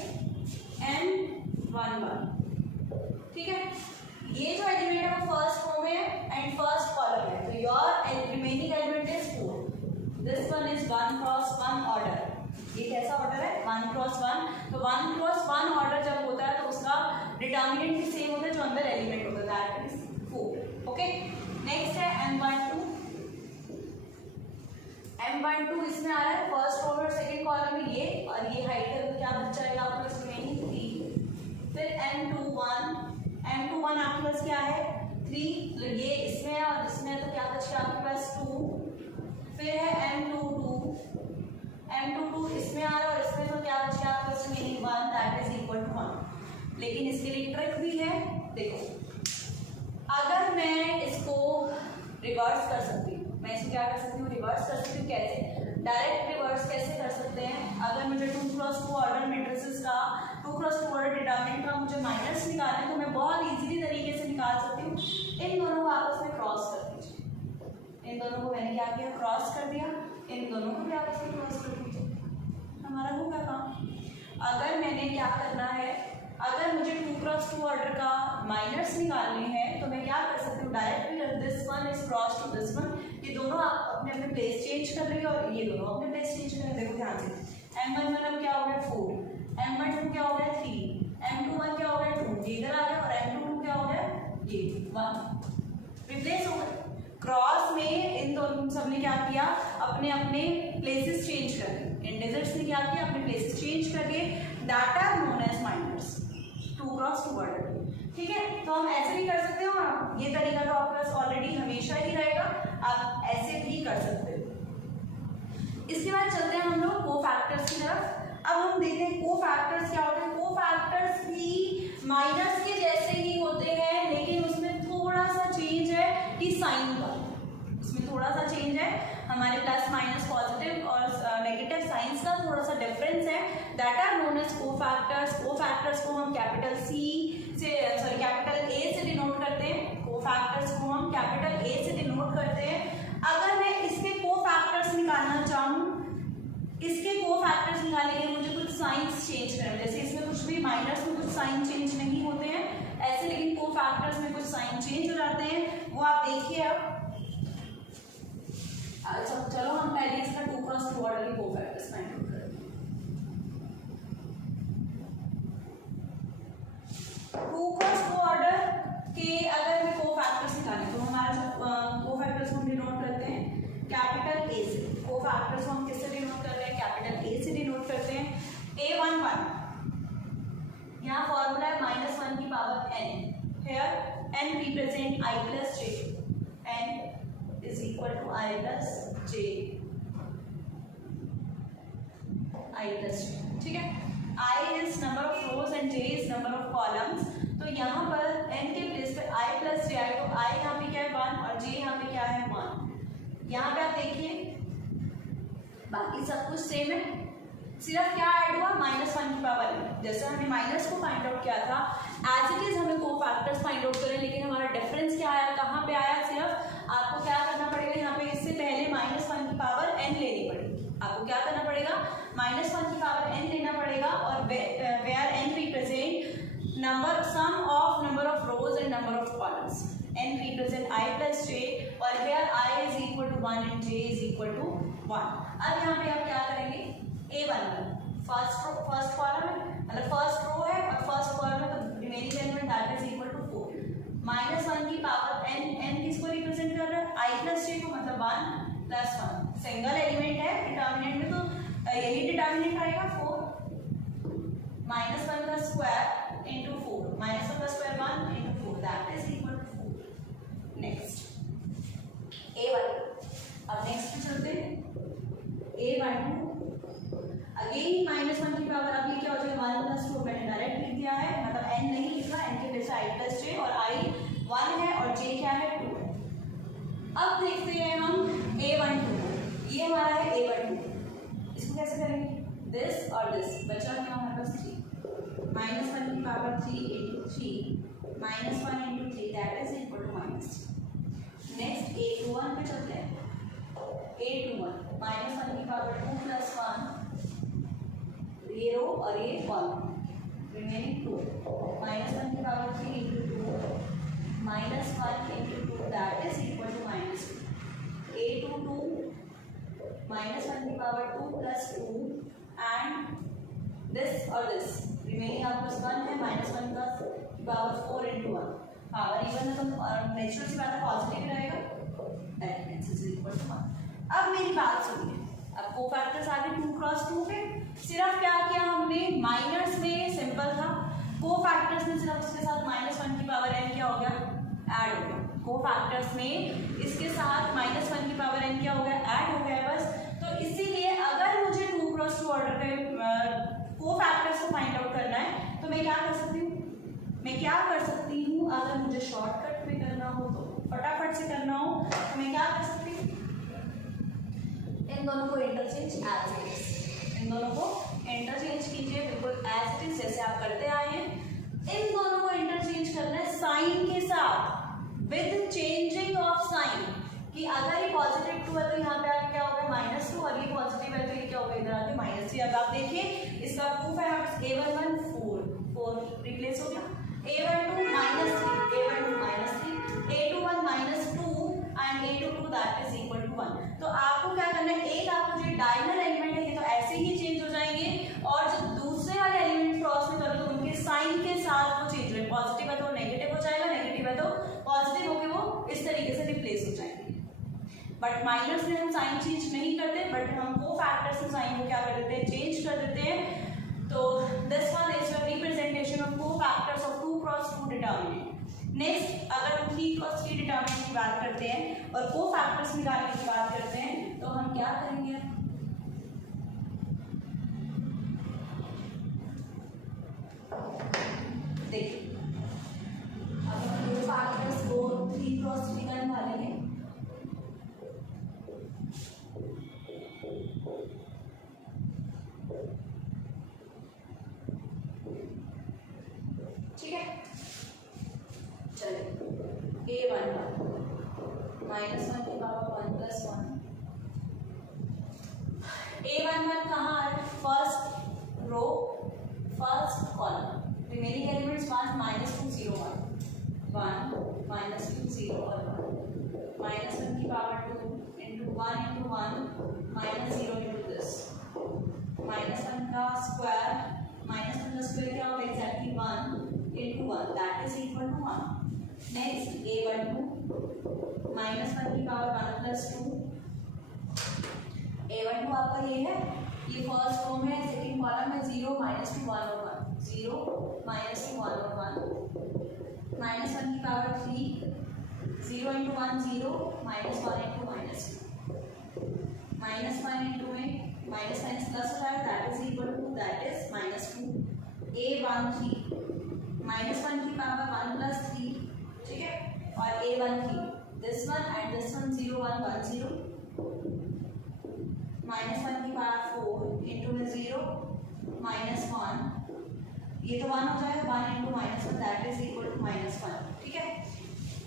M11, ठीक है। ये जो एलिमेंट है वो फर्स्ट रो में है एंड फर्स्ट कॉलम है, तो your remaining element is 4. This one is 1 cross 1 order. ये कैसा ऑर्डर है? 1 क्रॉस 1। तो 1 क्रॉस 1 ऑर्डर जब होता है तो उसका डिटर्मिनेंट भी सेम होता है जो अंदर एलिमेंट होता है, दैट इज 4, ओके। नेक्स्ट है M12। M12 इसमें आ रहा है फर्स्ट रो में और सेकंड कॉलम में ये, और ये हाइट है, क्या बच जाएगा आपके पास? रिमेनिंग 3। फिर M21 आपके पास क्या है? 3, ये इसमें है और इसमें, तो क्या बच गया आपके पास? 2। फिर है M22 इसमें आ रहा है और इसमें, तो क्या बच गया आपके पास? Remaining 1, that is equal to 1। लेकिन इसके लिए ट्रिक भी है, देखो अगर मैं इसको रिवर्स कर सकती हूँ, मैं इसको क्या कर सकती हूँ? रिवर्स कर सकती हूँ। कैसे? डायरेक्ट रिवर्स कैसे कर सकते हैं? अगर मुझे 2 क्रॉस 2 ऑर्डर मैट्रिसेस का 2 क्रॉस 2 ऑर्डर डिटर्मिनेंट का मुझे माइनस निकालना है, तो मैं बहुत इजीली तरीके से निकाल सकती हूँ। इन दोनों को आपस में क्रॉस कर दीजिए। इन दोनों को मैंने क्या किया? क्रॉस कर दिया। इन दोनों को भी आपस में क्रॉस कर दीजिए, हमारा हो गया काम। अगर मैंने क्या करना है, अगर मुझे 2 क्रॉस 2 ऑर्डर का माइनस निकालने हैं तो मैं क्या कर सकती हूँ? Directly this one is cross to this one, ये दोनों आप अपने अपने प्लेस चेंज कर रही है और ये दोनों अपने प्लेस चेंज कर रहे हैं। देखो ध्यान से, M11 अब क्या हो गया? 4, M12 क्या हो गया? 3, M21 क्या हो गया? 2, ये इधर आ गया, और M22 क्या हो गया? ये 1 रिप्लेस हो गया। क्रॉस में इन दोनों सब ने क्या किया? अपने अपने प्लेसेस चेंज कर दिए। इंडिजर्स ने क्या किया? अपने प्लेसेस चेंज करके, that are known as minors 2 cross 2 order, ठीक है। तो हम ऐसे भी कर सकते हो, ये तरीका तो आपके पास ऑलरेडी हमेशा ही रहेगा, आप ऐसे भी कर सकते हो। इसके बाद चलते हैं हम लोग कोफैक्टर्स की तरफ। अब हम देखते हैं कोफैक्टर्स क्या होते हैं। कोफैक्टर्स भी माइनस के जैसे ही होते हैं, लेकिन उसमें थोड़ा सा चेंज है कि साइन का, उसमें थोड़ा सा चेंज है। हमारे प्लस माइनस पॉजिटिव और नेगेटिव साइंस का थोड़ा सा डिफरेंस है, that are known as cofactors. Cofactors को हम कैपिटल ए से डिनोट करते हैं। कोफैक्टर्स को हम कैपिटल ए से डिनोट करते हैं। अगर मैं इसके कोफैक्टर्स निकालना चाहूँ, इसके कोफैक्टर्स निकालने के लिए मुझे कुछ साइंस चेंज करना, जैसे इसमें कुछ भी माइनस में कुछ साइन चेंज नहीं होते हैं ऐसे, लेकिन कोफैक्टर्स में कुछ साइन चेंज हो जाते हैं, वो आप देखिए। अब अच्छा चलो हम पहले इसका 2 क्रॉस 2 ऑर्डर की कोफैक्टर्स फाइंड आउट करते हैं। 2 क्रॉस 2 ऑर्डर के अगर मैं कोफैक्टर्स निकालें तो हमारा जो कोफैक्टर्स को हम डिनोट करते हैं कैपिटल ए से। कोफैक्टर्स को हम किससे डिनोट कर रहे हैं? कैपिटल ए से डिनोट करते हैं। A11 यहाँ फॉर्मूला है -1 की power n। Here n represent i plus j, n is equal to I plus j, ठीक है। I is number of rows and J is number of columns. तो यहाँ पर n के प्लेस पे I प्लस J आए तो I यहाँ पे क्या है 1 और J यहाँ पे क्या है 1। यहाँ पे आप देखिए बाकी सब कुछ सेम है, सिर्फ क्या ऐड हुआ -1 की पावर n। जैसे हमने माइनस को फाइंड आउट किया था एज इट इज हमें कोफैक्टर्स फाइंड आउट करें, लेकिन हमारा डिफरेंस क्या आया, कहाँ पे आया, सिर्फ आपको क्या करना पड़ेगा यहाँ पे इससे पहले -1 की पावर n लेनी पड़ेगी। आपको क्या करना पड़ेगा -1 की पावर n लेना पड़ेगा और where n represent sum of number of rows and number of columns, n represent I plus j और here I is equal to 1 and j is equal to 1। अब यहाँ पे आप क्या करेंगे A11 फर्स्ट कॉलम है मतलब फर्स्ट रो है और फर्स्ट कॉलम है तो remaining element that is equal to 4 -1 की पावर n किसको रिप्रेजेंट कर रहा है I प्लस j को, मतलब 1 प्लस 1 सिंगल एलिमेंट है डिटर्मिनेंट में तो यही डिटर्मिनेंट आएगा 4 -1 का स्क्वायर into 4 -1 का square 1 into 4 that is equal to 4। Next A1, अब नेक्स्ट पे चलते हैं A12 अगेन -1 की पावर, अब ये क्या हो जाएगा 1 प्लस 2 मैंने डायरेक्ट लिख दिया है, मतलब n नहीं लिखा, n के प्लेस I प्लस j और I 1 है और j क्या है 2 है। अब देखते हैं हम A12, ये हमारा है A12, इसको कैसे करेंगे दिस और दिस बचा क्या हमारे पास 3 -1 की power 3 into 3 -1 into 3 that is equal to -3। Next A21 पे चलते हैं A21 -1 की पावर 2 प्लस 1 0 और ये 1 रिमेनिंग 2 -1 की power 3 into 2 -1 into 2 that is equal to -2। A22 -1 की पावर 2 plus 2 and this और this रिमेनिंग आपके पास 1 है -1 का पावर 4 into 1 पावर इवन है तो नेचुरल सी बात है पॉजिटिव रहेगा एलिमेंट्स इज इक्वल टू 1। अब मेरी बात सुनिए, अब कोफैक्टर्स आ गए 2 क्रॉस 2 पे, सिर्फ क्या किया हमने माइनर्स में सिंपल था, कोफैक्टर्स में सिर्फ उसके साथ -1 की पावर n क्या हो गया ऐड हो गया, कोफैक्टर्स में इसके साथ -1 की पावर n क्या हो गया ऐड हो गया बस। तो इसीलिए अगर मुझे 2 क्रॉस 2 ऑर्डर पे कोफैक्टर्स को फाइंड आउट करना है तो मैं क्या कर सकती हूँ, अगर मुझे शॉर्टकट में करना हो तो फटाफट से करना हो तो मैं क्या कर सकती हूँ, इन दोनों को इंटरचेंज एज इट इज, इन दोनों को इंटरचेंज कीजिए बिल्कुल एज इट इज जैसे आप करते आए हैं। इन दोनों को इंटरचेंज करना है साइन के साथ विद चेंजिंग ऑफ साइन, कि अगर ये पॉजिटिव 2 है तो यहाँ पे आके क्या होगा -2 और ये पॉजिटिव है तो ये क्या होगा इधर आके -3। अब आप देखिए इसका प्रूफ है A11 4 रिप्लेस हो गया, A12 -3 A21 -2 and A22 that is equal to 1। तो आपको क्या करना है, एक आपको जो डायगोनल एलिमेंट है ये तो ऐसे ही चेंज हो जाएंगे और जो दूसरे वाले एलिमेंट क्रॉस में करो तो उनके साइन के साथ वो चेंज हो, पॉजिटिव है तो नेगेटिव हो जाएगा, नेगेटिव है तो पॉजिटिव होकर वो इस तरीके से रिप्लेस हो जाएंगे। बट माइनर्स में हम साइन चेंज नहीं करते, बट हम कोफैक्टर्स में साइन को क्या कर देते हैं चेंज कर देते हैं। तो this one is your representation of cofactors of 2 cross 2 determinant. Next अगर हम 3 क्रॉस 3 डिटर्मिनेंट की बात करते हैं और कोफैक्टर्स निकालने की बात करते हैं तो हम क्या करेंगे, देखिए अब हम कोफैक्टर्स को 3 क्रॉस 3 का निकालेंगे। ठीक है चलिए A11 -1 की पावर 1 प्लस 1 A11 कहाँ है, first row first column, remaining elements 1 -2 0 1 -2 0 और 1 -1 की power 2 into 1 into 1 -0 into this -1 का स्क्वायर क्या होगा exactly 1 into 1 that is equal to 1। Next A12 -1 की पावर 1 प्लस 2 A12 आपका ये है, ये फर्स्ट रो में सेकंड कॉलम में 0 -2 1 और 1 0 -2 1 और 1 -1 की पावर 3 0 into 1 0 -1 into -2 -1 into में माइनस प्लस हो जाएगा that is equal to that is -2 A13 -1 की पावर 1 + 3, ठीक है, और A13 this one and this one 0 1 1 0 -1 की पावर 4 इंटू में 0 -1, ये तो 1 हो जाएगा, 1 into -1 that is equal to -1, ठीक है।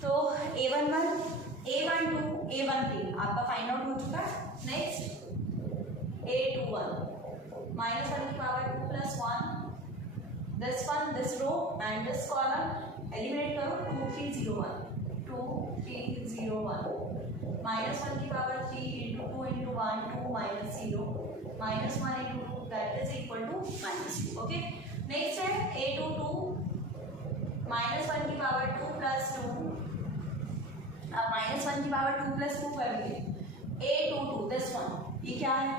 तो A11 A12 A13 आपका फाइंड आउट हो चुका है। नेक्स्ट A21 -1 की power 2 + 1, this one this row and this column eliminate करो, 2 3 0 1 2 3 0 1 -1 की power 3 into 2 into 1 2 -0 -1 into 2 that is equal to -2, okay. Next है A22 -1 की पावर 2 + 2, अब -1 की पावर 2 + 2 करेंगे। A22 दिस वन, ये क्या है,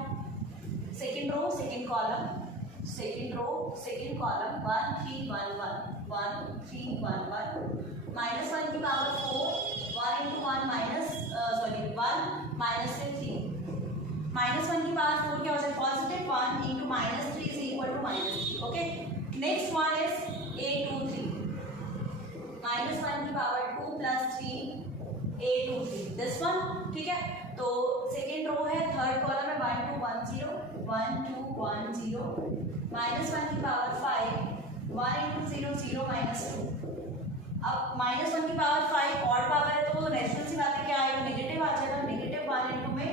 सेकेंड रो सेकेंड कॉलम 1 3 1 1 1 3 1 1 -1 की पावर 4 1 इंटू 1 1 से 3 -1 की पावर 4 क्या हो जाए positive, 1 into -3 is equal to -3, okay. Next one is A23 -1 की पावर 2 + 3 A23 दिस वन, ठीक है। तो सेकेंड रो है, थर्ड कॉलम है 1 2 1 0 1 2 1 0 -1 की पावर 5 1 इंटू 0 0 -2, अब -1 की पावर 5 ऑड पावर है तो नेचुरल सी बात है क्या आएगा, नेगेटिव आ जाएगा, -1 इंटू में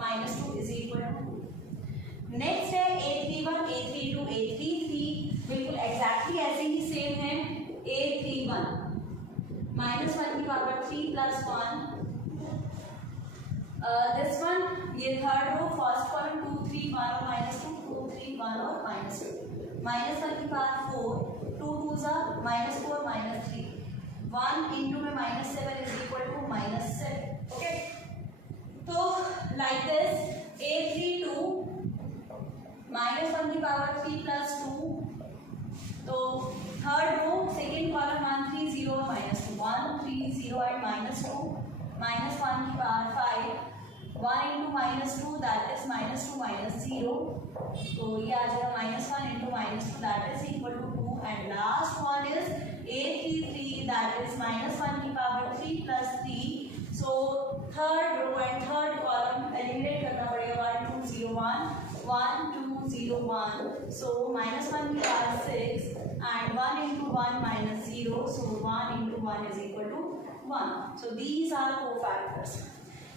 -2 इज इक्वल टू। नेक्स्ट है A31 A32 A33 बिल्कुल एग्जैक्टली ऐसे ही सेम है। A31 -1 की पावर 3 + 1, दिस वन ये थर्ड रो फर्स्ट कॉलम 2 3 1 और -2 2 3 1 और -2 -1 की पावर 4 2 2 * -4 -3 1 इंटू में -7 इज इक्वल टू -7, ओके। तो लाइक दिस A32 -1 की पावर 3 + 2, तो थर्ड रो सेकेंड कॉलम 1 3 0 और -2 1 3 0 एंड -2 -1 की पावर 5 1 इंटू -2 दैट इज -2 -0, तो ये आ जाएगा -1 into -2 that is equal to 2 and last one is A33 that is -1 की power 3 + 3, so third row and third column eliminate करना पड़ेगा 1 2 0 1 1 2 0 1, so -1 की power 6 and 1 into 1 -0, so 1 into 1 is equal to 1. So these are cofactors.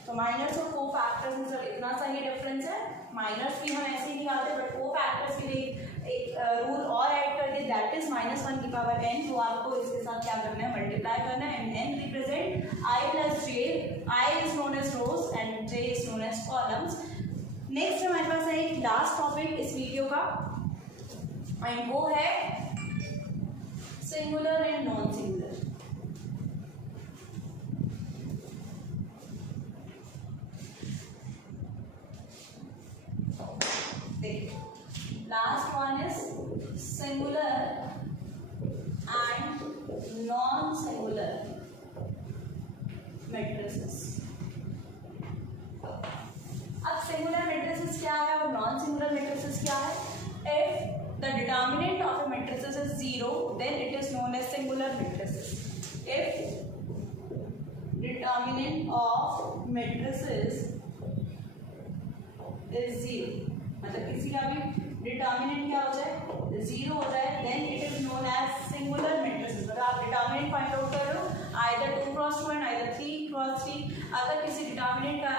तो miners और cofactors में sir इतना सा ही difference है, माइनर्स भी हम ऐसे ही निकालते हैं बट कोफैक्टर्स के लिए एक रूल और ऐड कर दिए दैट इज -1 की पावर n, तो आपको इसके साथ क्या करना है मल्टीप्लाई करना है and n represent I + j, I is known as rows and j is known as columns. Next हमारे पास है एक लास्ट टॉपिक इस वीडियो का एंड वो है सिंगुलर एंड नॉन सिंगुलर। देखिए last one is singular and non singular matrices. अब सिंगुलर मैट्रिसेस क्या है और नॉन सिंगुलर मैट्रिसेस क्या है? If the determinant of a matrices is 0 then it is known as singular matrices. If determinant of matrices is 0, मतलब किसी का भी डिटर्मिनेंट क्या हो जाए 0 हो जाए then it is known as singular matrices। मतलब आप डिटर्मिनेंट फाइंड आउट कर रहे हो either 2 × 2 and either 3 × 3, अगर किसी डिटर्मिनेंट का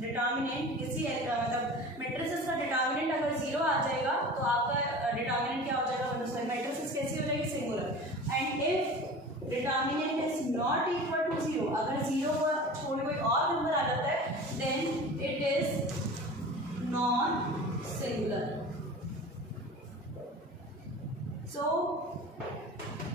डिटर्मिनेंट किसी मतलब मैट्रिसेस का डिटर्मिनेंट अगर 0 आ जाएगा तो आपका डिटर्मिनेंट क्या हो जाएगा, मैट्रिसेस कैसी हो जाएगी singular. And if determinant is not equal to 0, अगर 0 को छोड़ कोई और नंबर आ जाता है then it is non singular. So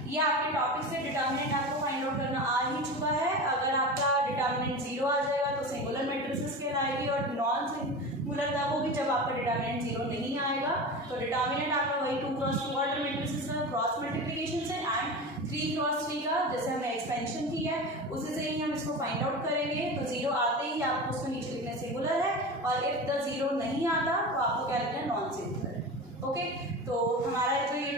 ये आपके टॉपिक से डिटर्मिनेंट आपको फाइंड आउट करना आ ही चुका है। अगर आपका डिटर्मिनेंट 0 आ जाएगा तो सिंगुलर मैट्रिसेस कहलाएगी और नॉन सिंगुलर तब होगी जब आपका डिटर्मिनेंट 0 नहीं आएगा। तो डिटर्मिनेंट आपका वही 2 × 2 ऑर्डर मैट्रिसेस का क्रॉस मल्टीप्लिकेशन से एंड 3 × 3 का जैसे हमने एक्सपेंशन की है उसी से ही हम इसको फाइंड आउट करेंगे। तो 0 आते ही आपको उसको नीचे लिखना सिंगुलर है और इफ द 0 नहीं आता तो आपको क्या लिखना है नॉन सिंगुलर है। ओके, तो हमारा जो ये